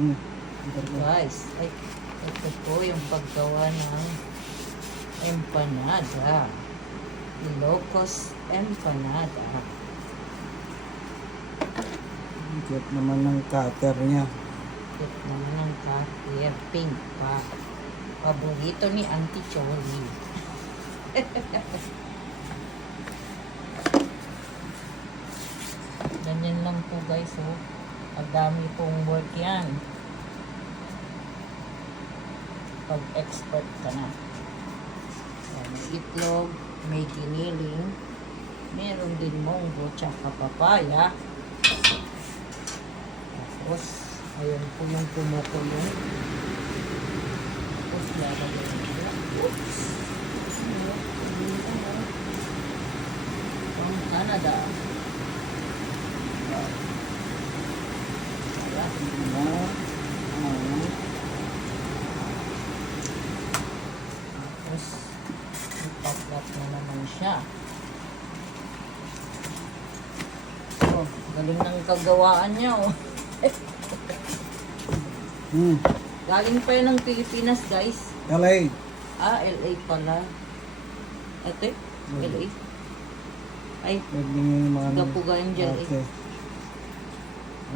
Guys, ay, ito po yung paggawa ng empanada. Ilocos empanada. Cute naman ng cutter niya. Cute naman ang kakir. Pink pa. Paborito ni Auntie Choli. Ganyan lang po guys, oh. Ang dami pong work yan. Pag-expert ka na. May itlog, may giniling, meron din munggo, tsaka papaya. Tapos, ayun po yung kumukulong. Tapos, lalagyan nila. Oops! From Canada. Tapos, ipaplat na naman siya. Oh, galing ng kagawaan niya, oh. Galing pa yun ng Pilipinas, guys. LA. Ah, LA pala. Ate, LA. Ay, Pwede yung mga gapugain dyan, eh. ate.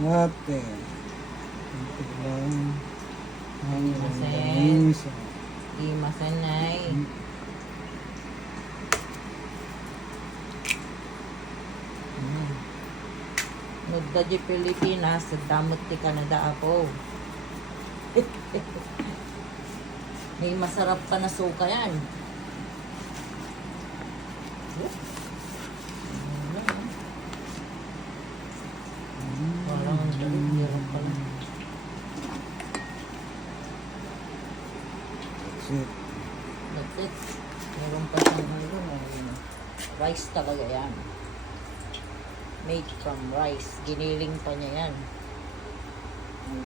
Ate. Ito lang. Ang Masen. gamis. Di masanay. Nagda di Pilipinas, damot ti Canada ako. May masarap pa na suka yan. Parang ang hirap pala. That's it. That's it. Meron pa siyang rice talaga yan. Made from rice. Giniling pa niya yan.